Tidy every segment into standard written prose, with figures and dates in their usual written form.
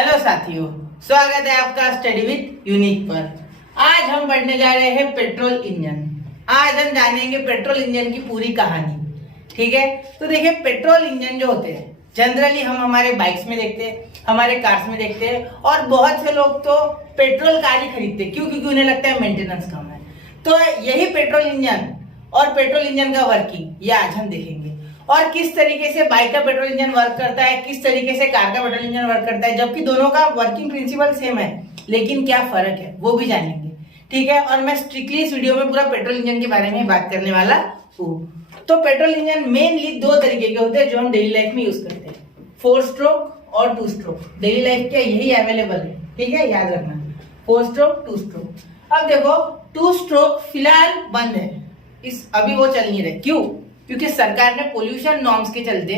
Hello साथियों, स्वागत है आपका स्टडी विद यूनिक पर। आज हम पढ़ने जा रहे हैं पेट्रोल इंजन। आज हम जानेंगे पेट्रोल इंजन की पूरी कहानी। ठीक है, तो देखिए पेट्रोल इंजन जो होते हैं जनरली हम हमारे बाइक्स में देखते हैं, हमारे कार्स में देखते हैं और बहुत से लोग तो पेट्रोल कार ही खरीदते हैं। क्यों? क्योंकि उन्हें लगता है मेंटेनेंस कम है। तो यही पेट्रोल इंजन और पेट्रोल इंजन का वर्किंग ये आज हम देखेंगे और किस तरीके से बाइक का पेट्रोल इंजन वर्क करता है, किस तरीके से कार का पेट्रोल इंजन वर्क करता है, जबकि दोनों का वर्किंग प्रिंसिपल सेम है लेकिन क्या फर्क है वो भी जानेंगे। ठीक है, और मैं स्ट्रिक्टली इस वीडियो में पूरा पेट्रोल इंजन के बारे में बात करने वाला हूँ। तो पेट्रोल इंजन मेनली दो तरीके के होते हैं जो हम डेली लाइफ में यूज करते हैं, 4 स्ट्रोक और 2 स्ट्रोक। डेली लाइफ के यही अवेलेबल है। ठीक है, याद रखना 4 स्ट्रोक 2 स्ट्रोक। अब देखो 2 स्ट्रोक फिलहाल बंद है, अभी वो चल नहीं रहे। क्यों? क्योंकि सरकार ने पोल्यूशन नॉर्म्स के चलते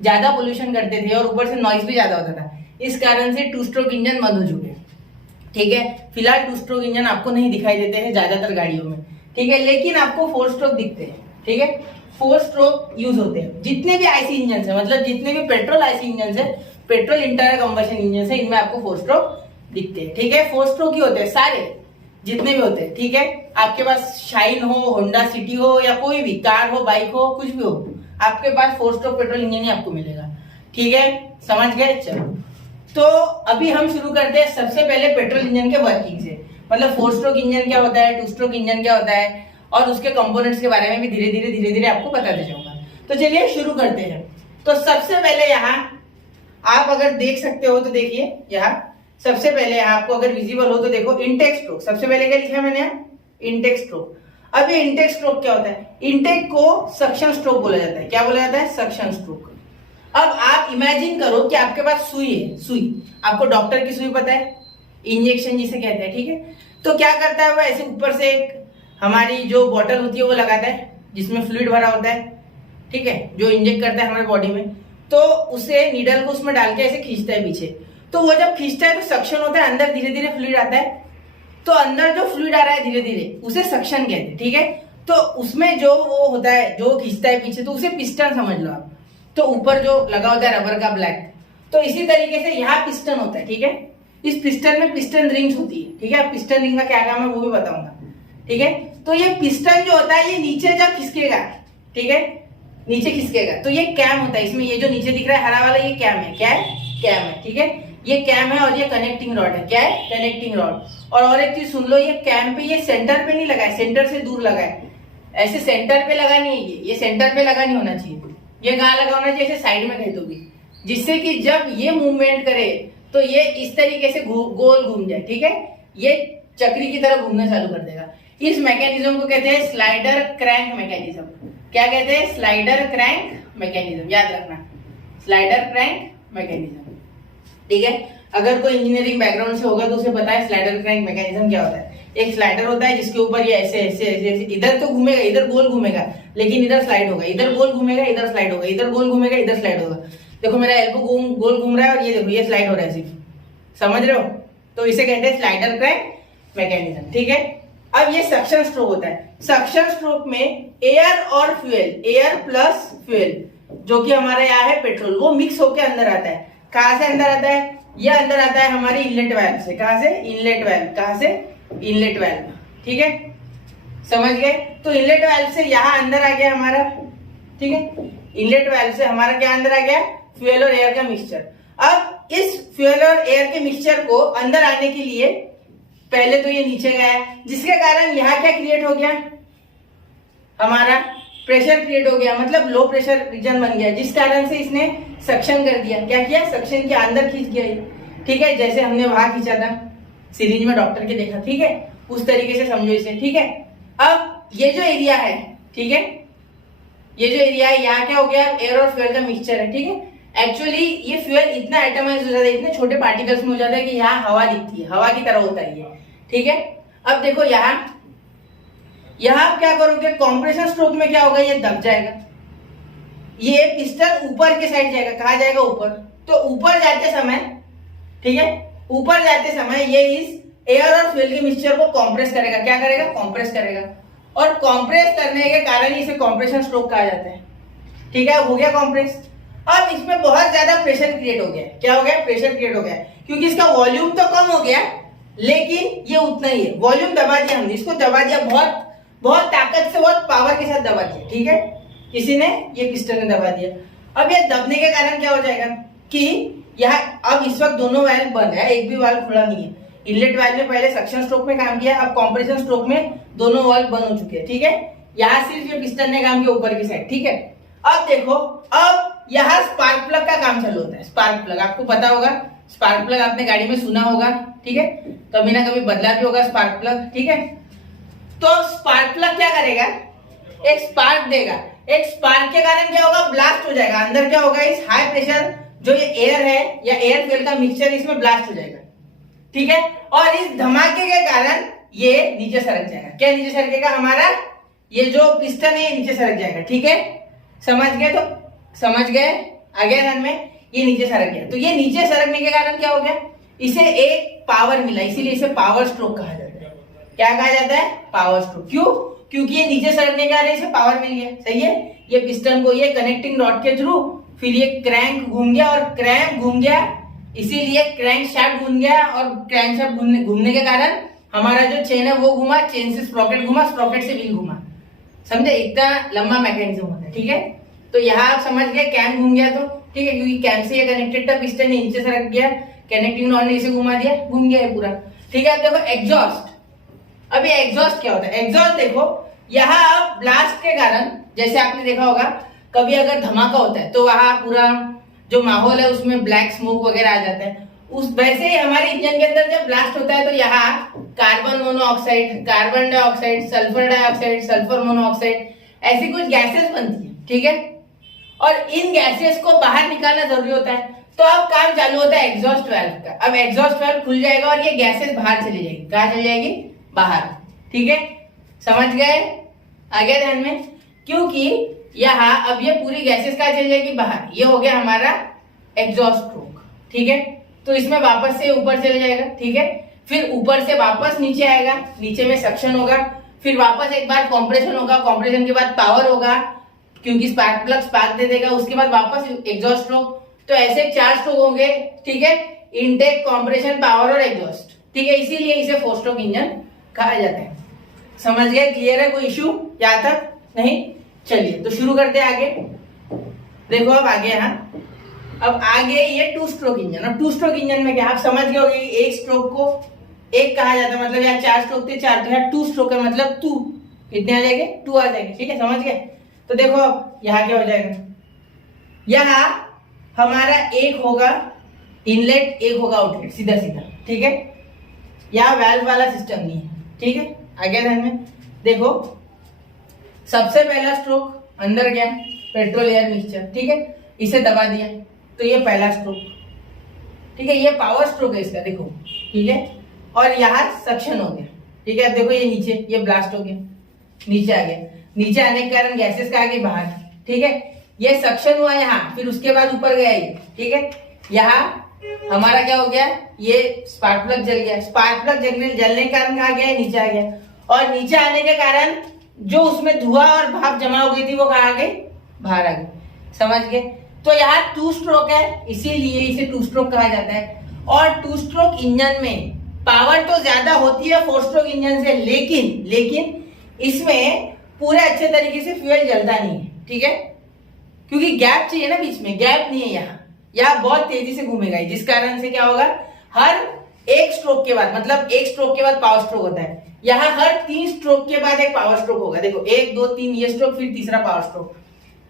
ज्यादा पोल्यूशन करते थे और ऊपर से नॉइज भी ज्यादा होता था, इस कारण से 2 स्ट्रोक इंजन बंद हो चुके हैं। ठीक है, फिलहाल 2 स्ट्रोक इंजन आपको नहीं दिखाई देते हैं ज्यादातर गाड़ियों में। ठीक है, लेकिन आपको 4 स्ट्रोक दिखते हैं। ठीक है, 4 स्ट्रोक यूज होते हैं। जितने भी आईसी इंजन है, मतलब जितने भी पेट्रोल आईसी इंजन है, पेट्रोल इंटरनल कंबशन इंजन है, इनमें आपको 4 स्ट्रोक दिखते हैं। ठीक है, 4 स्ट्रोक ही होते हैं सारे जितने भी होते हैं। ठीक है, आपके पास शाइन हो, होंडा सिटी हो या कोई भी कार हो, बाइक हो, कुछ भी हो, आपके पास 4 स्ट्रोक पेट्रोल इंजन ही आपको मिलेगा। ठीक है, समझ गए? चलो, तो अभी हम शुरू करते हैं सबसे पहले पेट्रोल इंजन के वर्किंग से। मतलब 4 स्ट्रोक इंजन क्या होता है, 2 स्ट्रोक इंजन क्या होता है और उसके कंपोनेंट्स के बारे में भी धीरे धीरे आपको बताते जाऊंगा। तो चलिए शुरू करते हैं। तो सबसे पहले यहाँ आप अगर देख सकते हो तो देखिए, यहाँ सबसे पहले आपको अगर विजिबल हो तो देखो इंटेक स्ट्रोक। सबसे पहले क्या लिखा है मैंने यहाँ? Intake stroke. अब ये इंटेक स्ट्रोक क्या होता है? इंटेक को सक्शन स्ट्रोक बोला जाता है। क्या बोला जाता है? Suction stroke. अब आप इमेजिन करो कि आपके पास सुई है। सुई, आपको डॉक्टर की सुई पता है, इंजेक्शन जिसे कहते हैं। ठीक है, तो क्या करता है वो ऐसे ऊपर से एक हमारी जो बॉटल होती है वो लगाता है जिसमें फ्लूइड भरा होता है। ठीक है, जो इंजेक्ट करता है हमारे बॉडी में, तो उसे नीडल को उसमें डाल के ऐसे खींचता है पीछे। तो वो जब खींचता है तो सक्शन होता है, अंदर धीरे धीरे फ्लूइड आता है। तो अंदर जो फ्लूइड आ रहा है धीरे धीरे उसे सक्शन कहते हैं। ठीक है, तो उसमें जो वो होता है जो खींचता है पीछे, तो उसे पिस्टन समझ लो आप। तो ऊपर जो लगा होता है रबर का ब्लैक, तो इसी तरीके से यहाँ पिस्टन होता है। ठीक है, इस पिस्टन में पिस्टन रिंग्स होती है। ठीक है, पिस्टन रिंग का क्या काम है वो भी बताऊंगा। ठीक है, तो ये पिस्टन जो होता है ये नीचे जब खिसकेगा, ठीक है, नीचे खिसकेगा तो ये कैम होता है। इसमें ये जो नीचे दिख रहा है हरा वाला, ये कैम है। क्या है? कैम है। ठीक है, ये कैम है और ये कनेक्टिंग रॉड है। क्या है? Connecting rod. और एक चीज सुन लो, ये कैम पे ये सेंटर पे नहीं लगा है, सेंटर से दूर लगा है। ऐसे सेंटर पे लगा नहीं है, ये सेंटर पे लगा नहीं होना चाहिए। ये कहाँ लगा होना चाहिए? ऐसे साइड में कहीं तो भी, जिससे कि जब ये मूवमेंट करे तो ये इस तरीके से गोल घूम जाए। ठीक है, ये चक्री की तरह घूमना चालू कर देगा। इस मैकेनिज्म को कहते हैं स्लाइडर क्रैंक मैकेनिज्म। क्या कहते हैं? Slider crank mechanism. याद रखना, स्लाइडर क्रैंक मैकेनिज्म। ठीक है, अगर कोई इंजीनियरिंग बैकग्राउंड से होगा तो उसे पता है स्लाइडर क्रैंक मैकेनिज्म क्या होता है। एक स्लाइडर होता है जिसके ऊपर ये ऐसे ऐसे ऐसे ऐसे इधर तो घूमेगा, इधर गोल घूमेगा, लेकिन इधर स्लाइड होगा, इधर गोल घूमेगा, इधर स्लाइड होगा, इधर गोल घूमेगा, इधर स्लाइड होगा। देखो मेरा एल्बो गोल घूम रहा है और ये देखो ये स्लाइड हो रहा है सिर्फ। समझ रहे हो? तो इसे कहते हैं स्लाइडर क्रैंक मैकेनिज्म। ठीक है, अब ये सक्शन स्ट्रोक होता है। सक्शन स्ट्रोक में एयर और फ्यूल, एयर प्लस फ्यूल जो कि हमारे यहाँ है पेट्रोल, वो मिक्स होकर अंदर आता है। कहां से अंदर आता है? ये अंदर आता है हमारे इनलेट वाल्व से। कहां से? Inlet valve. कहां से? Inlet valve. ठीक है, समझ गए? तो इनलेट वाल्व से यहाँ अंदर आ गया हमारा। ठीक है, इनलेट वाल्व से हमारा क्या अंदर आ गया? फ्यूल और एयर का मिक्सचर। अब इस फ्यूल और एयर के मिक्सचर को अंदर आने के लिए पहले तो ये नीचे गया, जिसके कारण यहाँ क्या क्रिएट हो गया? हमारा प्रेशर क्रिएट हो गया, मतलब लो प्रेशर रीजन बन गया, जिस कारण से इसने सक्शन कर दिया। क्या किया? सक्शन के अंदर खींच गया ये। ठीक है, जैसे हमने वहां खींचा था सीरीज में डॉक्टर के देखा। ठीक है, उस तरीके से समझो इसे। ठीक है, अब ये जो एरिया है, ठीक है, ये जो एरिया है यहाँ क्या हो गया? एयर और फ्यूल का मिक्सचर है। ठीक है, एक्चुअली ये फ्यूल इतना एटमाइज हो जाता है, इतने छोटे पार्टिकल्स में हो जाता है कि यहाँ हवा दिखती है, हवा की तरह होता है ये। ठीक है, अब देखो यहाँ आप क्या करोगे? कॉम्प्रेशन स्ट्रोक में क्या होगा? ये दब जाएगा, ये पिस्टन ऊपर के साइड जाएगा। कहा जाएगा? ऊपर। तो ऊपर जाते समय, ठीक है, ऊपर जाते समय ये इस एयर और फ्यूल के मिक्सचर को कॉम्प्रेस करेगा। क्या करेगा? कॉम्प्रेस करेगा, और कॉम्प्रेस करने के कारण इसे कॉम्प्रेशन स्ट्रोक कहा जाता है। ठीक है, हो गया कॉम्प्रेस। अब इसमें बहुत ज्यादा प्रेशर क्रिएट हो गया। क्या हो गया? प्रेशर क्रिएट हो गया, क्योंकि इसका वॉल्यूम तो कम हो गया लेकिन ये उतना ही है। वॉल्यूम दबा दिया हमने, इसको दबा दिया, बहुत बहुत ताकत से, बहुत पावर के साथ दबा दिया। ठीक है, किसी ने, ये पिस्टन ने दबा दिया। अब ये दबने के कारण क्या हो जाएगा कि यहाँ अब इस वक्त दोनों वाल्व बंद है, एक भी वाल्व खुला नहीं है। इनलेट वाल्व ने पहले सक्शन स्ट्रोक में काम किया, अब कंप्रेशन स्ट्रोक में दोनों वाल्व बंद हो चुके हैं। ठीक है, यहाँ सिर्फ ये पिस्टन ने काम किया ऊपर की साइड। ठीक है, अब देखो, अब यहाँ स्पार्क प्लग का काम चालू होता है। स्पार्क प्लग आपको पता होगा, स्पार्क प्लग आपने गाड़ी में सुना होगा। ठीक है, कभी ना कभी बदला भी होगा स्पार्क प्लग। ठीक है, तो स्पार्क प्लग क्या करेगा? एक स्पार्क देगा। एक स्पार्क के कारण क्या होगा? ब्लास्ट हो जाएगा। अंदर क्या होगा? इस हाई प्रेशर जो ये एयर है या एयर फ्यूल का मिक्सचर, इसमें ब्लास्ट हो जाएगा। ठीक है, और इस धमाके के कारण ये नीचे सरक जाएगा। क्या नीचे सरकेगा? हमारा ये जो पिस्टन है ये नीचे सरक जाएगा। ठीक है, समझ गए? तो समझ गए? आगे ध्यान में, ये नीचे सरक गया। तो ये नीचे सरकने के कारण क्या हो गया? इसे एक पावर मिला, इसीलिए इसे पावर स्ट्रोक कहा जाता है। क्या कहा जाता है? Power stroke. क्यों? क्योंकि ये नीचे सरकने के कारण इसे पावर मिल गया। सही है, ये पिस्टन को ये कनेक्टिंग रॉड के थ्रू, फिर ये क्रैंक घूम गया, और क्रैंक घूम गया इसीलिए क्रैंक शाफ्ट घूम गया, और क्रैंक शाफ्ट घूमने के कारण हमारा जो चेन है वो घुमा, चेन से स्प्रॉकेट घुमा, स्प्रॉकेट से व्हील घुमा। समझे? इतना लंबा मैकेनिज्म होता है। ठीक है, तो यहाँ आप समझ गए, कैम घूम गया तो ठीक है, क्योंकि कैम से ये कनेक्टेड था, पिस्टन नीचे सरक गया, कनेक्टिंग रॉड ने इसे घुमा दिया, घूम गया है पूरा। ठीक है, अब देखो एग्जॉस्ट। अब ये एग्जॉस्ट क्या होता है? एग्जॉस्ट देखो, यहाँ ब्लास्ट के कारण, जैसे आपने देखा होगा कभी अगर धमाका होता है तो वहां पूरा जो माहौल है उसमें ब्लैक स्मोक वगैरह आ जाता है। उस वैसे ही हमारे इंजन के अंदर जब ब्लास्ट होता है तो यहाँ carbon monoxide, carbon dioxide, sulphur dioxide, sulphur monoxide, ऐसी कुछ गैसेस बनती है। ठीक है, और इन गैसेस को बाहर निकालना जरूरी होता है। तो अब काम चालू होता है एग्जॉस्ट वाल्व का। अब एग्जॉस्ट वाल्व खुल जाएगा और ये गैसेस बाहर चली जाएगी। कहाँ चली जाएगी? बाहर। ठीक है, समझ गए? आगे ध्यान में, क्योंकि यहाँ अब ये पूरी गैसेस कहाँ चली जाएगी? बाहर। ये हो गया हमारा एग्जॉस्ट स्ट्रोक। ठीक है, तो इसमें वापस से ऊपर चले जाएगा। ठीक है, फिर ऊपर से वापस नीचे आएगा, नीचे में सक्शन होगा, फिर वापस एक बार कॉम्प्रेशन होगा, कॉम्प्रेशन के बाद पावर होगा, क्योंकि स्पार्क प्लग स्पार्क दे देगा, उसके बाद वापस एग्जॉस्ट स्ट्रोक। तो ऐसे 4 स्ट्रोक होंगे। ठीक है, इनटेक, कॉम्प्रेशन, पावर और एग्जॉस्ट। ठीक है, इसीलिए इसे 4 स्ट्रोक इंजन कहा जाता है। समझ गए? क्लियर है? कोई इश्यू यहाँ तक? नहीं? चलिए तो शुरू करते हैं आगे। देखो अब आगे, यहाँ अब आगे ये 2 स्ट्रोक इंजन। अब 2 स्ट्रोक इंजन में क्या आप समझ गए होंगे? एक स्ट्रोक को एक कहा जाता है, मतलब यहाँ 4 स्ट्रोक थे, 4, तो यहाँ 2 स्ट्रोक है, मतलब 2 कितने आ जाएंगे? 2 आ जाएंगे। ठीक है, समझ गए? तो देखो अब यहाँ क्या हो जाएगा? यहाँ हमारा एक होगा इनलेट, एक होगा आउटलेट, सीधा सीधा। ठीक है, यहाँ वाल्व वाला सिस्टम नहीं है। ठीक है, आगे ध्यान में देखो, सबसे पहला स्ट्रोक अंदर गया पेट्रोल एयर मिक्सचर। ठीक है, इसे दबा दिया तो ये पहला स्ट्रोक। ठीक है, ये पावर स्ट्रोक है इसका, देखो। ठीक है, और यहाँ सक्शन हो गया। ठीक है, अब देखो ये नीचे, ये ब्लास्ट हो गया, नीचे आ गया। नीचे आने के कारण गैसेस का आगे बाहर। ठीक है, ये सक्शन हुआ यहाँ, फिर उसके बाद ऊपर गया ये। ठीक है, यहाँ हमारा क्या हो गया? ये स्पार्क प्लग जल गया। स्पार्क प्लग जलने के कारण कहाँ गया? नीचे आ गया। और नीचे आने के कारण जो उसमें धुआं और भाप जमा हो गई थी वो कहाँ आ गई? बाहर आ गई। समझ गए? तो यहाँ 2 स्ट्रोक है, इसीलिए इसे 2 स्ट्रोक कहा जाता है। और 2 स्ट्रोक इंजन में पावर तो ज्यादा होती है 4 स्ट्रोक इंजन से, लेकिन इसमें पूरे अच्छे तरीके से फ्यूल जलता नहीं है। ठीक है, क्योंकि गैप चाहिए ना बीच में, गैप नहीं है यहाँ बहुत तेजी से घूमेगा, जिस कारण से क्या होगा? हर एक स्ट्रोक के बाद, मतलब एक स्ट्रोक के बाद पावर स्ट्रोक होता है, यहाँ हर 3 स्ट्रोक के बाद एक पावर स्ट्रोक होगा। देखो 1, 2, 3 ये स्ट्रोक, फिर तीसरा पावर स्ट्रोक।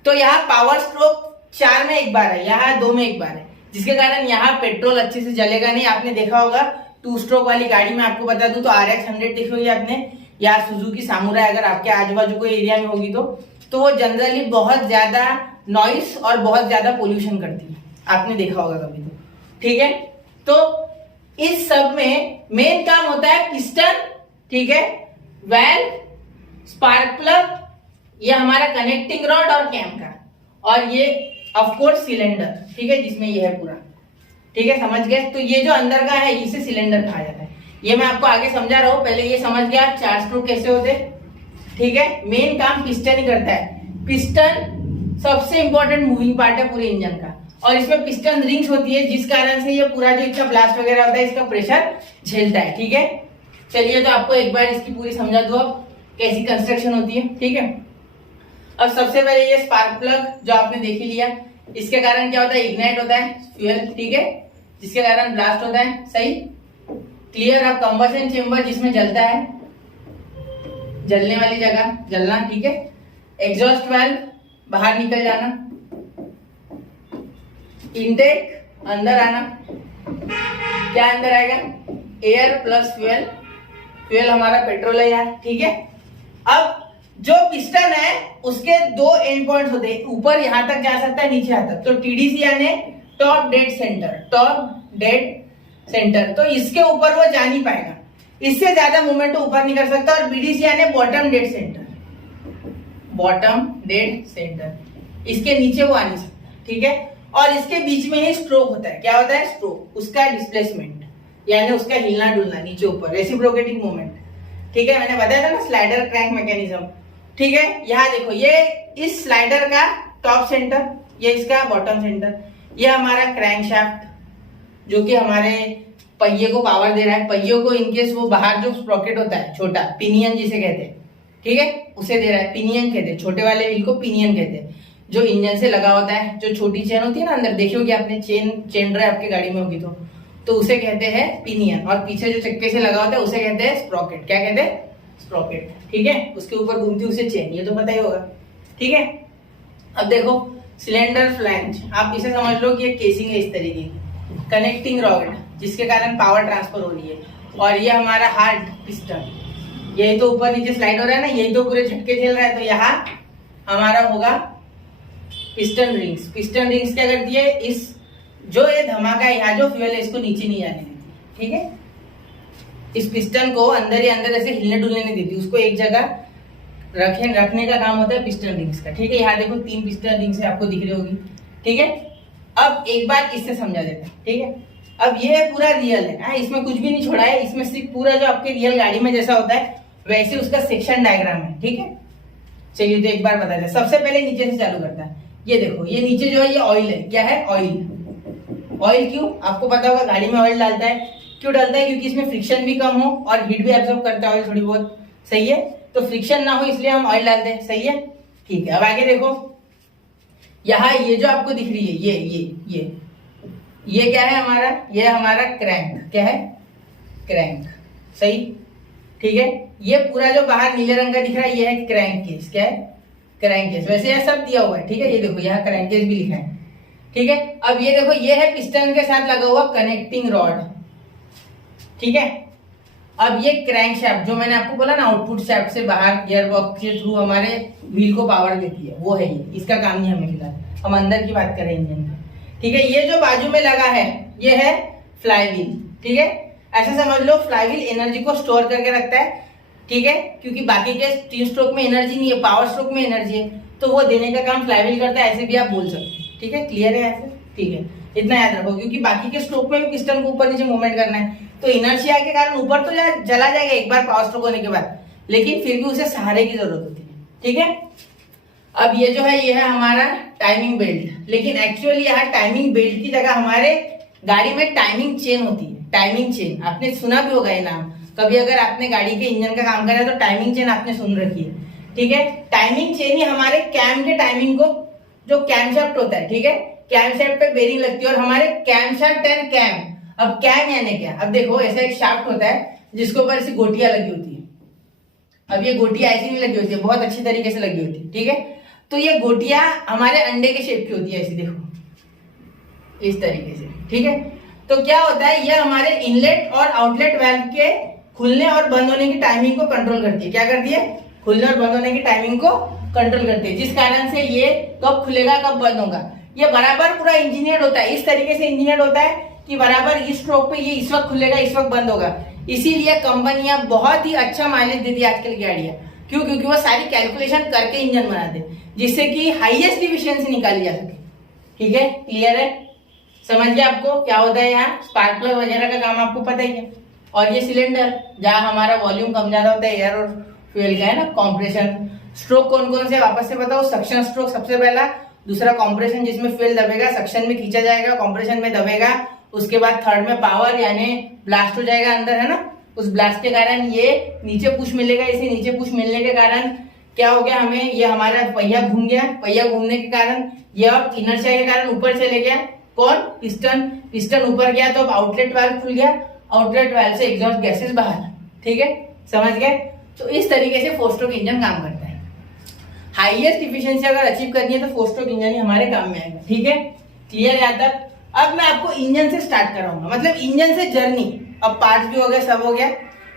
तो यहाँ पावर स्ट्रोक 4 में एक बार है, यहाँ 2 में एक बार है, जिसके कारण यहाँ पेट्रोल अच्छे से जलेगा नहीं। आपने देखा होगा 2 स्ट्रोक वाली गाड़ी में, आपको बता दूं तो RX 100 देखी होगी आपने, या सुजुकी सामुराई अगर आपके आजू बाजू कोई एरिया में होगी तो वो जनरली बहुत ज्यादा नॉइस और बहुत ज्यादा पोल्यूशन करती है। आपने देखा होगा कभी तो। ठीक है, तो इस सब में मेन काम होता है पिस्टन, ठीक है, वाल्व, स्पार्क प्लग, ये हमारा कनेक्टिंग रॉड और कैम का, और ये ऑफ कोर्स सिलेंडर। ठीक है, जिसमें ये है पूरा। ठीक है, समझ गए? तो ये जो अंदर का है इसे सिलेंडर कहा जाता है। ये मैं आपको आगे समझा रहा हूं, पहले ये समझ गया 4 स्ट्रोक कैसे होते। ठीक है, मेन काम पिस्टन ही करता है। पिस्टन सबसे इंपॉर्टेंट मूविंग पार्ट है पूरे इंजन का, और इसमें पिस्टन रिंग्स होती है जिस कारण से ये पूरा जो इसका ब्लास्ट वगैरह होता है इसका प्रेशर झेलता है। ठीक है, चलिए तो आपको एक बार इसकी पूरी समझा दो अब कैसी कंस्ट्रक्शन होती है। ठीक है, अब सबसे पहले ये स्पार्क प्लग जो आपने देख ही लिया, इसके कारण क्या होता है, इग्नाइट होता है फ्यूल। ठीक है, जिसके कारण ब्लास्ट होता है। सही, क्लियर। अब कंबशन चेम्बर जिसमें जलता है, जलने वाली जगह जलना। ठीक है, एग्जॉस्ट वाल्व बाहर निकल जाना, इनटेक अंदर आना। क्या अंदर आएगा, एयर प्लस फ्यूल। फ्यूल हमारा पेट्रोल है यार। ठीक है, अब जो पिस्टन है उसके दो एंड पॉइंट्स होते हैं, ऊपर यहां तक जा सकता है, नीचे यहां तक। तो टीडीसी यानी top dead centre, top dead centre, तो इसके ऊपर वो जा नहीं पाएगा, इससे ज्यादा मूवमेंट ऊपर नहीं कर सकता। और बीडीसी यानी bottom dead centre, bottom dead centre, इसके नीचे वो आ नहीं सकता। ठीक है, और इसके बीच में ही स्ट्रोक होता है। क्या होता है, स्ट्रोक, उसका डिस्प्लेसमेंट यानी उसका हिलना डुलना नीचे ऊपर, रेसिप्रोकेटिंग मूवमेंट। ठीक है, मैंने बताया था ना स्लाइडर क्रैंक मैकेनिज्म। ठीक है, यहाँ देखो ये इस स्लाइडर का टॉप सेंटर, ये इसका बॉटम सेंटर, ये हमारा क्रैंक शाफ्ट जो कि हमारे पहिए को पावर दे रहा है। पहियों को इनकेस वो बाहर जो स्प्रॉकेट होता है छोटा, पिनियन जिसे कहते हैं, ठीक है, उसे दे रहा है, पिनियन कहते हैं, छोटे वाले व्हील को पिनियन कहते हैं। जो इंजन से लगा होता है, जो छोटी चेन होती है ना अंदर, देखी होगी आपने, चेन ड्राइव आपकी गाड़ी में होगी तो उसे कहते हैं पिनियन। और पीछे जो चक्के से लगा होता है उसे कहते हैं स्प्रॉकेट। क्या कहते हैं, स्प्रॉकेट। ठीक है, उसके ऊपर घूमती उसे चेन, ये तो पता ही होगा। ठीक है, अब देखो सिलेंडर फ्लैंज, आप इसे समझ लो कि ये केसिंग है इस तरीके की, कनेक्टिंग रॉड जिसके कारण पावर ट्रांसफर हो रही है। और ये हमारा हार्ड पिस्टन, यही तो ऊपर नीचे स्लाइड हो रहा है ना, यही तो पूरे झटके झेल रहा है। तो यहाँ हमारा होगा पिस्टन रिंग्स। पिस्टन रिंग्स क्या करती है, इस जो ये धमाका है यहाँ जो फ्यूल है इसको नीचे नहीं जाने देती। ठीक है, इस पिस्टन को अंदर ही अंदर ऐसे हिलने डुलने नहीं देती, उसको एक जगह रखने का काम होता है पिस्टन रिंग्स का। ठीक है, यहाँ देखो 3 पिस्टन रिंग्स आपको दिख रही होगी। ठीक है, अब एक बार इससे समझा देते हैं। ठीक है, अब ये पूरा रियल है, इसमें कुछ भी नहीं छोड़ा है, इसमें सिर्फ पूरा जो आपके रियल गाड़ी में जैसा होता है वैसे उसका सेक्शन डायग्राम है। ठीक है, चलिए तो एक बार बता दें। सबसे पहले नीचे से चालू करता है, ये देखो ये नीचे जो है ये ऑयल है। क्या है, ऑयल। ऑयल क्यों, आपको पता होगा गाड़ी में ऑयल डालता है, क्यों डालता है, क्योंकि इसमें फ्रिक्शन भी कम हो और हीट भी एब्जॉर्ब करता है ऑयल थोड़ी बहुत। सही है, तो फ्रिक्शन ना हो इसलिए हम ऑयल डालते हैं। सही है, ठीक है। अब आगे देखो, यहाँ ये जो आपको दिख रही है ये क्या है हमारा, ये हमारा क्रैंक। क्या है, क्रैंक। सही, ठीक है, ये पूरा जो बाहर नीले रंग का दिख रहा है ये है क्रैंक केस। क्या है, क्रैंक केस। वैसे यह सब दिया हुआ है। ठीक है, ये देखो यहाँ क्रैंक केस भी लिखा है। ठीक है, अब ये देखो ये है पिस्टन के साथ लगा हुआ कनेक्टिंग रॉड। ठीक है, अब ये क्रैंक शाफ्ट जो मैंने आपको बोला ना, आउटपुट शाफ्ट से बाहर गियर बॉक्स के थ्रू हमारे व्हील को पावर देती है, वो है ये। इसका काम नहीं हमें फिलहाल, हम अंदर की बात करें इंजन की। ठीक है, ये जो बाजू में लगा है ये है फ्लाईव्हील। ठीक है, ऐसे समझ लो फ्लाईव्हील एनर्जी को स्टोर करके रखता है। ठीक है, क्योंकि बाकी के 3 स्ट्रोक में एनर्जी नहीं है, पावर स्ट्रोक में एनर्जी है, तो वो देने का काम फ्लाईव्हील करता है, ऐसे भी आप बोल सकते हैं। ठीक है, क्लियर है ऐसे। ठीक है, इतना याद रखो, क्योंकि बाकी के स्ट्रोक में भी पिस्टन को ऊपर नीचे मूवमेंट करना है, तो इनर्शिया के कारण ऊपर तो चला जाएगा एक बार पावर स्ट्रोक होने के बाद, लेकिन फिर भी उसे सहारे की जरूरत होती है। ठीक है, अब ये जो है ये है हमारा टाइमिंग बेल्ट, लेकिन एक्चुअली यहाँ टाइमिंग बेल्ट की जगह हमारे गाड़ी में टाइमिंग चेन होती है। टाइमिंग चेन आपने सुना भी होगा ये नाम कभी, अगर आपने गाड़ी के इंजन का काम करा है तो टाइमिंग चेन आपने सुन रखी है। ठीक है, टाइमिंग चेन ही हमारे कैम के टाइमिंग को, जो कैम शाफ्ट होता है, ठीक है, कैम शाफ्ट पे बेरिंग लगती है, और हमारे कैम शाफ्ट एंड कैम। अब कैम यानी क्या, अब देखो ऐसा एक शाफ्ट होता है जिसके ऊपर ऐसी गोटियां लगी होती है। अब ये गोटियां ऐसी नहीं लगी होती है, बहुत अच्छी तरीके से लगी होती है। ठीक है, तो ये गोटियां हमारे अंडे के शेप की होती है, ऐसी देखो इस तरीके से। ठीक है, तो क्या होता है, ये हमारे इनलेट और आउटलेट वाल्व के खुलने और बंद होने की टाइमिंग को कंट्रोल करती है। क्या करती है, खुलने और बंद होने की टाइमिंग को कंट्रोल करती है, जिस कारण से ये कब खुलेगा कब बंद होगा ये बराबर पूरा इंजीनियर होता है। इस तरीके से इंजीनियर होता है कि बराबर इस स्ट्रोक पे ये इस वक्त खुलेगा इस वक्त बंद होगा। इसीलिए कंपनियां बहुत ही अच्छा माइलेज देती है आजकल की गाड़ियां। क्यों, क्योंकि वो सारी कैलकुलेशन करके इंजन बनाते जिससे कि हाईएस्ट इफिशियंसी निकाली जा सके। ठीक है, क्लियर है, समझ गया आपको क्या होता है यहाँ। स्पार्क प्लग वगैरह का काम आपको पता ही है। और ये सिलेंडर जहाँ हमारा वॉल्यूम कम ज्यादा होता है एयर और फ्यूल का है ना, कॉम्प्रेशन, स्ट्रोक कौन कौन से वापस से बताओ। सक्शन स्ट्रोक सबसे पहला, दूसरा कंप्रेशन जिसमें फ्यूल दबेगा, सक्शन में खींचा जाएगा, कंप्रेशन में दबेगा, उसके बाद थर्ड में पावर यानी ब्लास्ट हो जाएगा अंदर, है ना। उस ब्लास्ट के कारण ये नीचे पुश मिलेगा, इसे नीचे पुश मिलने के कारण क्या हो गया, हमें ये हमारा पहिया घूम गया, पहिया घूमने के कारण ये अब इनर्शिया के कारण ऊपर चले गया, कौन, पिस्टन, पिस्टन ऊपर गया तो अब आउटलेट वाल्व खुल गया, आउटलेट वाल्व से एग्जॉस्ट गैसेस बाहर, ठीक है, समझ गए। तो इस तरीके से फोर स्ट्रोक इंजन काम करता है। हाईएस्ट इफिशिएंसी अगर अचीव करनी है तो फोर स्ट्रोक इंजन ही हमारे काम में आएगा, ठीक है, क्लियर है यहाँ तक। अब मैं आपको इंजन से स्टार्ट कराऊंगा, मतलब इंजन से जर्नी, अब पार्ट्स भी हो गया, सब हो गया,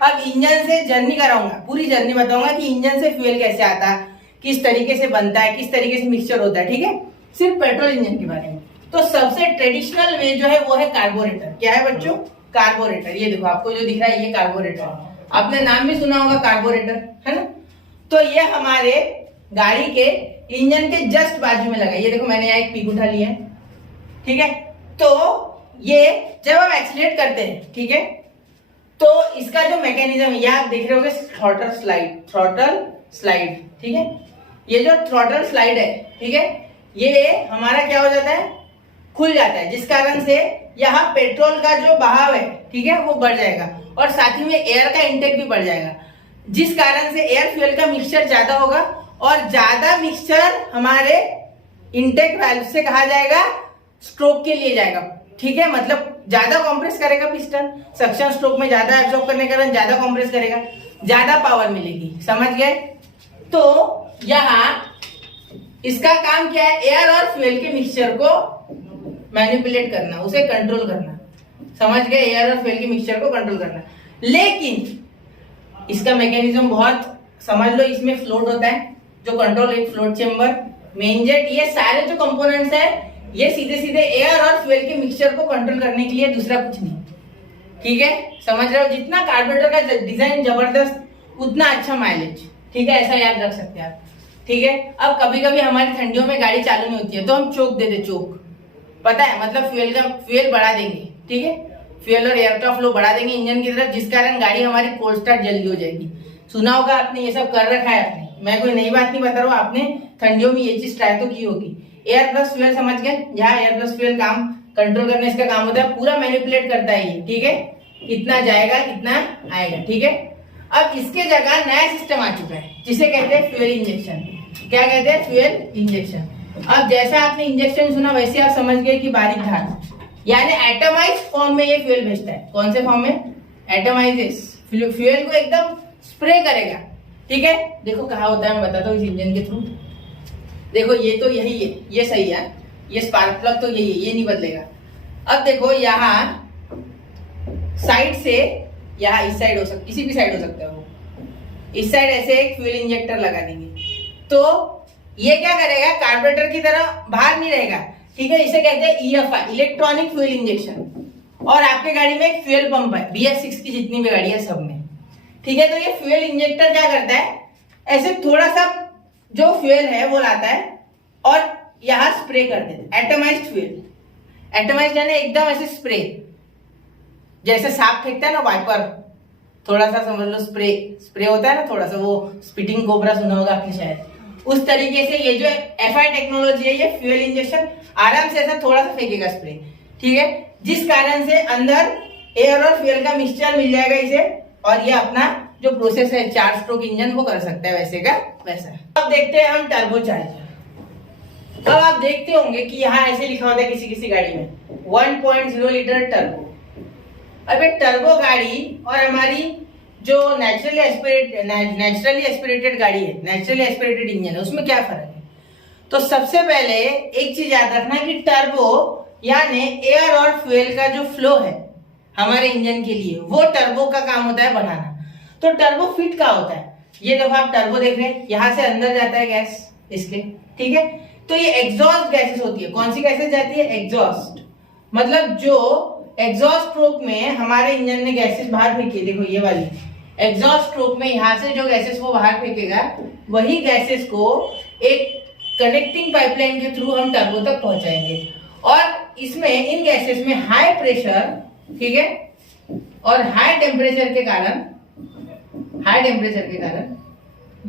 अब इंजन से जर्नी कराऊंगा, पूरी जर्नी बताऊंगा कि इंजन से फ्यूल कैसे आता है, किस तरीके से बनता है, किस तरीके से मिक्सचर होता है, ठीक है, सिर्फ पेट्रोल इंजन के बारे में। तो सबसे ट्रेडिशनल वे जो है वो है कार्बोरेटर। क्या है बच्चों, कार्बोरेटर। ये देखो आपको जो दिख रहा है ये कार्बोरेटर, आपने नाम भी सुना होगा कार्बोरेटर, है ना। तो ये हमारे गाड़ी के इंजन के जस्ट बाजू में लगा है। ये देखो मैंने यहाँ एक पिक उठा लिया है, ठीक है। तो ये जब हम एक्सीलरेट करते हैं, ठीक है, तो इसका जो मैकेनिज्म है, ये आप देख रहे होगे थ्रॉटल स्लाइड, थ्रॉटल स्लाइड, ठीक है। ये जो थ्रॉटल स्लाइड है, ठीक है, ये हमारा क्या हो जाता है, खुल जाता है, जिस कारण से यहाँ पेट्रोल का जो बहाव है, ठीक है, वो बढ़ जाएगा और साथ ही में एयर का इंटेक भी बढ़ जाएगा, जिस कारण से एयर फ्यूल का मिक्सचर ज्यादा होगा और ज्यादा मिक्सचर हमारे इंटेक वाल्व से कहा जाएगा स्ट्रोक के लिए जाएगा, ठीक है, मतलब ज्यादा कंप्रेस करेगा पिस्टन, सक्शन स्ट्रोक में ज्यादा एब्जॉर्ब करने के कारण ज्यादा कंप्रेस करेगा, ज्यादा पावर मिलेगी, समझ गए। तो यहाँ इसका काम क्या है, एयर और फ्यूल के मिक्सचर को मैनिपुलेट करना, उसे कंट्रोल करना, समझ गए, एयर और फ्यूल के मिक्सचर को कंट्रोल करना। लेकिन इसका मैकेनिज्म बहुत समझ लो, इसमें फ्लोट होता है जो कंट्रोल, एक फ्लोट चेंबर, मेन जेट, ये सारे जो कंपोनेंट्स है ये सीधे सीधे एयर और फ्यूल के मिक्सचर को कंट्रोल करने के लिए, दूसरा कुछ नहीं, ठीक है, समझ रहे हो। जितना कार्बोरेटर का डिजाइन जबरदस्त उतना अच्छा माइलेज, ठीक है, ऐसा याद रख सकते हैं आप, ठीक है। अब कभी कभी हमारी ठंडियों में गाड़ी चालू नहीं होती है तो हम चोक देते, चोक पता है, मतलब फ्यूल बढ़ा देंगे, ठीक है, फ्यूल और एयर का फ्लो बढ़ा देंगे इंजन की तरफ, जिस कारण गाड़ी हमारी कोल्ड स्टार्ट जल्दी हो जाएगी। सुना होगा आपने, ये सब कर रखा है आपने, मैं कोई नई बात नहीं बता रहा हूँ, आपने ठंडियों में ये चीज ट्राई तो की होगी। एयर प्लस फ्यूल समझ गए, जहाँ एयर प्लस फ्यूल काम कंट्रोल करने इसका काम होता है, पूरा मैनिपुलेट करता है ये, ठीक है, कितना जाएगा कितना आएगा, ठीक है। अब इसके जगह नया सिस्टम आ चुका है जिसे कहते हैं फ्यूल इंजेक्शन। क्या कहते हैं, फ्यूल इंजेक्शन। अब जैसा आपने इंजेक्शन सुना वैसे आप समझ गए कि बारीक धार, यानी एटमाइज फॉर्म में ये फ्यूल भेजता है। कौन से फॉर्म में, एटमाइजेस, फ्यूल को एकदम स्प्रे करेगा, ठीक है। देखो कहा होता है, मैं बताता हूँ इस इंजन के थ्रू। देखो ये तो यही है, ये सही है, ये स्पार्क प्लग तो यही है, ये नहीं बदलेगा। अब देखो यहाँ साइड से, यहाँ इस साइड हो सकता, किसी भी साइड हो सकता है, वो इस साइड ऐसे एक फ्यूल इंजेक्टर लगा देंगे, तो ये क्या करेगा, कार्बोरेटर की तरह बाहर नहीं रहेगा, ठीक है। इसे कहते हैं EFI, इलेक्ट्रॉनिक फ्यूल इंजेक्शन। और आपके गाड़ी में एक फ्यूल पंप है, BS6 की जितनी भी गाड़ी है सब में, ठीक है। तो ये फ्यूल इंजेक्टर क्या करता है, ऐसे थोड़ा सा जो फ्यूल है वो लाता है और यहां स्प्रे कर देता है, एटमाइज्ड फ्यूल। एटमाइज्ड यानी एकदम ऐसे स्प्रे, जैसे सांप फेंकता है ना वाइपर, थोड़ा सा समझ लो स्प्रे, स्प्रे होता है ना थोड़ा सा, वो स्पिटिंग कोबरा सुना होगा आपने शायद, उस तरीके से ये जो FI टेक्नोलॉजी है, ये फ्यूल इंजेक्शन आराम से ऐसा थोड़ा सा फेंकेगा स्प्रे, ठीक है, जिस कारण से अंदर एयर और फ्यूल का मिक्सचर मिल जाएगा इसे, और ये अपना जो प्रोसेस है 4 स्ट्रोक इंजन वो कर सकता है वैसे का वैसा। अब देखते हैं हम टर्बो चार्जर। अब आप देखते होंगे कि यहाँ ऐसे लिखा होता है किसी किसी गाड़ी में 1.0 लीटर टर्बो। अब एक टर्बो गाड़ी और हमारी जो नेचुरली एस्पिरेटेड गाड़ी है, नेचुरली एस्पिरेटेड इंजन है, उसमें क्या फर्क है। तो सबसे पहले एक चीज याद रखना कि टर्बो यानी एयर और फ्यूल का जो फ्लो है हमारे इंजन के लिए, वो टर्बो का काम होता है बढ़ाना। तो टर्बो फिट का होता है, ये देखो आप टर्बो देख रहे हैं, यहां से अंदर जाता है गैस इसके, ठीक है। तो ये एग्जॉस्ट गैसेस होती है, कौन सी गैसेस जाती है, एग्जॉस्ट, मतलब जो एग्जॉस्ट स्ट्रोक में हमारे इंजन ने गैसेस बाहर फेंकी, देखो ये वाली एग्जॉस्ट स्ट्रोक में यहाँ से जो गैसेस वो बाहर फेंकेगा, वही गैसेस को एक कनेक्टिंग पाइपलाइन के थ्रू हम टर्बो तक पहुंचाएंगे। और इसमें इन गैसेस में हाई प्रेशर, ठीक है, और हाई टेम्परेचर के कारण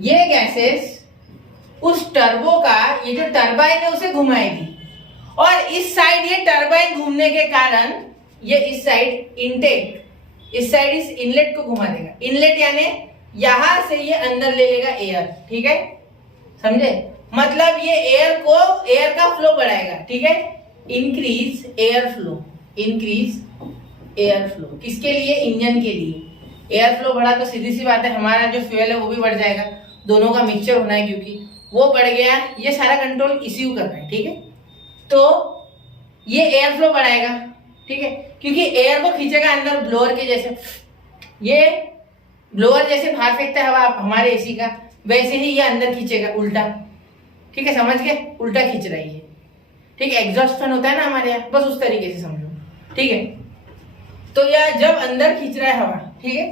ये गैसेस उस टर्बो का ये जो टरबाइन है उसे घुमाएगी, और इस साइड ये टरबाइन घूमने के कारण ये इस साइड इनटेक, इस साइड इस इनलेट को घुमा देगा। इनलेट यानी यहां से ये अंदर ले लेगा एयर, ठीक है, समझे? मतलब ये एयर का फ्लो बढ़ाएगा, ठीक है। Increase air flow, increase air flow किसके लिए? इंजन के लिए। एयर फ्लो बढ़ा तो सीधी सी बात है हमारा जो फ्यूल है वो भी बढ़ जाएगा, दोनों का मिक्सचर होना है, क्योंकि वो बढ़ गया, ये सारा कंट्रोल ECU कर रहा है, ठीक है। तो ये एयर फ्लो बढ़ाएगा, ठीक है, क्योंकि एयर को खींचेगा अंदर ब्लोअर के जैसे, ये ब्लोअर जैसे बाहर फेंकता है हवा हमारे एसी का, वैसे ही ये अंदर खींचेगा उल्टा, ठीक है, समझ गए? उल्टा खींच रही है, ठीक है। एग्जॉस्ट फैन होता है ना हमारे यहाँ, बस उस तरीके से समझो, ठीक है। तो यह जब अंदर खींच रहा है हवा, ठीक है,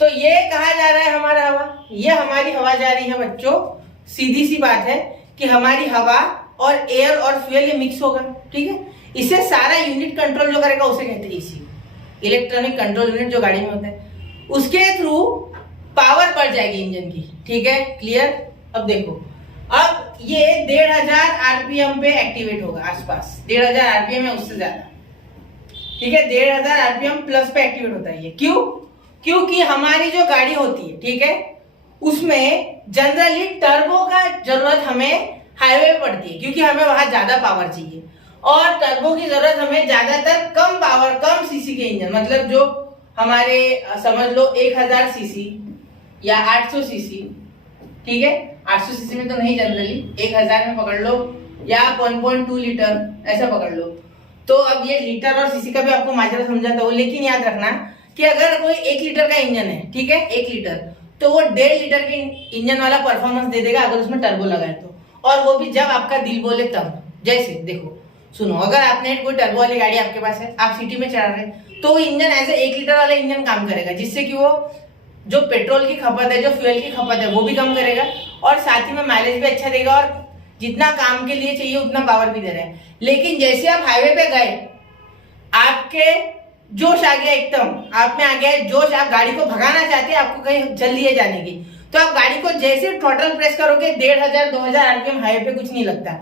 तो ये कहा जा रहा है हमारा हवा, ये हमारी हवा जा रही है बच्चों। सीधी सी बात है कि हमारी हवा और एयर और फ्यूल ये मिक्स होगा, ठीक है। इसे सारा यूनिट कंट्रोल जो करेगा उसे कहते हैं ECU, इलेक्ट्रॉनिक कंट्रोल यूनिट, जो गाड़ी में होता है। उसके थ्रू पावर बढ़ जाएगी इंजन की, ठीक है, क्लियर? अब देखो, अब ये 1500 RPM पे एक्टिवेट होगा, आसपास 1500 RPM है, उससे ज्यादा, ठीक है, 1500 RPM प्लस पे एक्टिवेट होता है ये। क्यों? क्योंकि हमारी जो गाड़ी होती है, ठीक है, उसमें जनरली टर्बो का जरूरत हमें हाईवे पड़ती है, क्योंकि हमें वहां ज्यादा पावर चाहिए, और टर्बो की जरूरत हमें ज्यादातर कम पावर, कम सीसी के इंजन, मतलब जो हमारे समझ लो 1000 सीसी या 800 सीसी, ठीक है, 800 सीसी में तो नहीं, जनरली 1000 में पकड़ लो, या 1.2 लीटर ऐसा पकड़ लो। तो अब ये लीटर और सीसी का भी आपको माजरा समझाता हूँ, लेकिन याद रखना कि अगर कोई 1 लीटर का इंजन है, ठीक है, 1 लीटर, तो वो 1.5 लीटर के इंजन वाला परफॉर्मेंस दे देगा अगर उसमें टर्बो लगाए तो, और वो भी जब आपका दिल बोले तब। जैसे देखो, सुनो, अगर आपने कोई टर्बो वाली गाड़ी आपके पास है, आप सिटी में चला रहे हैं, तो इंजन ऐसे 1 लीटर वाला इंजन काम करेगा, जिससे कि वो जो पेट्रोल की खपत है, जो फ्यूल की खपत है, वो भी कम करेगा, और साथ ही में माइलेज भी अच्छा देगा, और जितना काम के लिए चाहिए उतना पावर भी दे रहा है। लेकिन जैसे आप हाईवे पे गए, आपके जोश आ गया, एकदम आप में आ गया जोश, आप गाड़ी को भगाना चाहते हैं, आपको कहीं जल्दी है जाने की, तो आप गाड़ी को जैसे थ्रॉटल प्रेस करोगे, 1500-2000 RPM हाईवे पे कुछ नहीं लगता,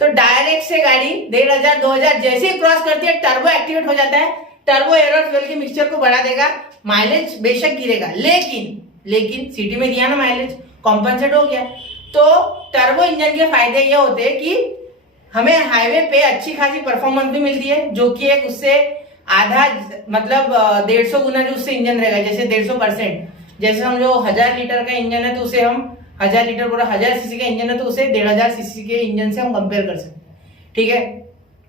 तो डायरेक्ट से गाड़ी 1500-2000 जैसे ही क्रॉस करती है, टर्बो एक्टिवेट हो जाता है, टर्बो एयर और फ्यूल के मिक्सचर को बढ़ा देगा, माइलेज बेशक गिरेगा, लेकिन सिटी में दिया ना माइलेज, कॉम्पनसेट हो गया। तो टर्बो इंजन के फायदे ये होते हैं कि हमें हाईवे पे अच्छी खासी परफॉर्मेंस भी मिलती है, जो कि एक उससे आधा, मतलब 150 गुना जो उससे इंजन रहेगा, जैसे 150%, जैसे हम जो 1000 लीटर का इंजन है तो उसे हम 1000 लीटर पूरा 1000 सीसी का इंजन है तो उसे 1500 सीसी के इंजन से हम कंपेयर कर सकते हैं, ठीक है।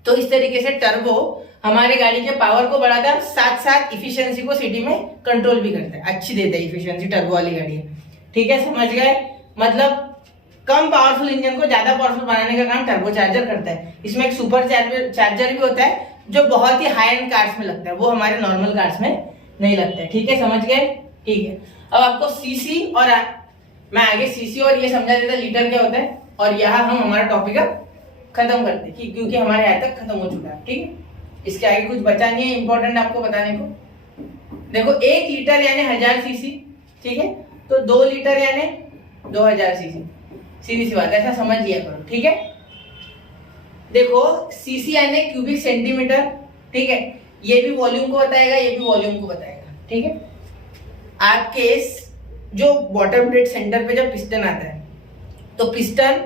तो इस तरीके से टर्बो हमारे गाड़ी के पावर को बढ़ाता है, साथ साथ इफिशियंसी को सिटी में कंट्रोल भी करता है, अच्छी देता है इफिशियंसी टर्बो वाली गाड़ी, ठीक है, समझ गए? मतलब कम पावरफुल इंजन को ज्यादा पावरफुल बनाने का काम टर्बो चार्जर करता है। इसमें एक सुपर चार्जर भी होता है, जो बहुत ही हाई एंड कार्स में लगता है, वो हमारे नॉर्मल कार्स में नहीं लगता है, ठीक है, समझ गए? ठीक है, अब आपको सीसी और मैं आगे सीसी और ये समझा देता लीटर क्या होता है, और यहाँ हम हमारा टॉपिक खत्म करते हैं, क्योंकि हमारे यहाँ तक खत्म हो चुका है, ठीक है। इसके आगे कुछ बचा नहीं है इंपॉर्टेंट आपको बताने को। देखो 1 लीटर यानी 1000 सीसी, ठीक है, तो 2 लीटर यानी 2000 सीसी, सीधी सी बात, ऐसा समझ लिया करो, ठीक है। देखो सीसी यानी क्यूबिक सेंटीमीटर, ठीक है, ये भी वॉल्यूम को बताएगा, ये भी वॉल्यूम को बताएगा, ठीक है। आपके जो बॉटम डेड सेंटर पे जब पिस्टन आता है, तो पिस्टन,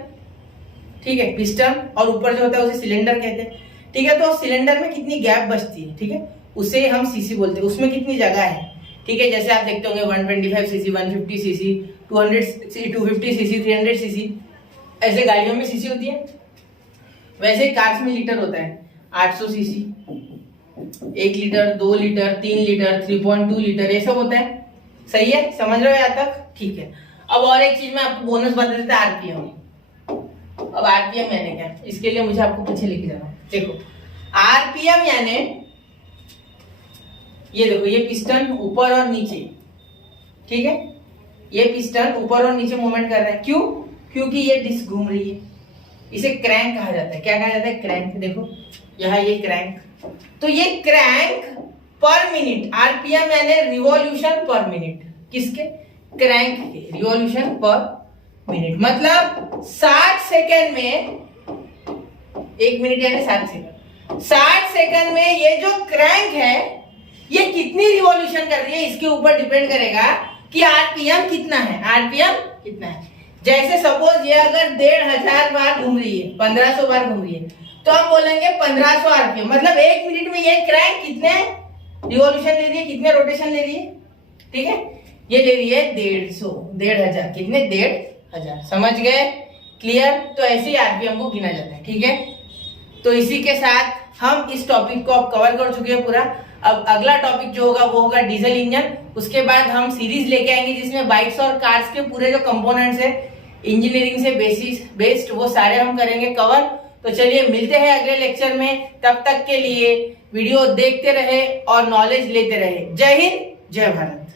ठीक है, पिस्टन और ऊपर जो होता है उसे सिलेंडर कहते हैं, ठीक है। तो सिलेंडर में कितनी गैप बचती है, ठीक है, उसे हम सीसी बोलते हैं, उसमें कितनी जगह है, ठीक है। जैसे आप देखते होंगे 125 सीसी, 150 सीसी, 250 सीसी, 300 सीसी, ऐसे गाड़ियों में सीसी होती है। वैसे कार्स में लीटर होता है, 800 CC, 1 litre, 2 litre, 3 litre, 3.2 litre, ये सब होता है। सही है, समझ रहे हो यहाँ तक? ठीक है। अब और एक चीज मैं आपको बोनस बता देता है, आरपीएम। अब आरपीएम यानी क्या, इसके लिए मुझे आपको पीछे लेके जाना। देखो आरपीएम यानी, ये देखो, ये पिस्टन ऊपर और नीचे, ठीक है, ये पिस्टन ऊपर और नीचे मूवमेंट कर रहा है। क्यों? क्योंकि ये डिस्क घूम रही है, इसे क्रैंक कहा जाता है। क्या कहा जाता है? क्रैंक। देखो यहाँ ये क्रैंक, तो ये क्रैंक पर मिनट, आरपीएम यानी रिवॉल्यूशन पर मिनट, किसके? क्रैंक के, रिवॉल्यूशन पर मिनट, मतलब 60 सेकंड में, 1 मिनट यानी 60 सेकंड, 60 सेकंड में ये जो क्रैंक है ये कितनी रिवॉल्यूशन कर रही है, इसके ऊपर डिपेंड करेगा कि आरपीएम कितना है, आरपीएम कितना है। जैसे सपोज ये अगर 1500 बार घूम रही है, 1500 बार घूम रही है, तो हम बोलेंगे 1500 आरपीएम, मतलब 1 मिनट में ये क्रैंक कितने रिवॉल्यूशन ले रही है, कितने रोटेशन ले रही है, ठीक है। ये ले रही है 150, कितने 1500, समझ गए, क्लियर। तो ऐसे ही आरपीएम को गिना जाता है, ठीक है। तो इसी के साथ हम इस टॉपिक को अब कवर कर चुके हैं पूरा। अब अगला टॉपिक जो होगा वो होगा डीजल इंजन। उसके बाद हम सीरीज लेके आएंगे जिसमें बाइक्स और कार्स के पूरे जो कंपोनेंट्स है इंजीनियरिंग से बेस्ड वो सारे हम करेंगे कवर। तो चलिए मिलते हैं अगले लेक्चर में, तब तक के लिए वीडियो देखते रहे और नॉलेज लेते रहे। जय हिंद, जय भारत।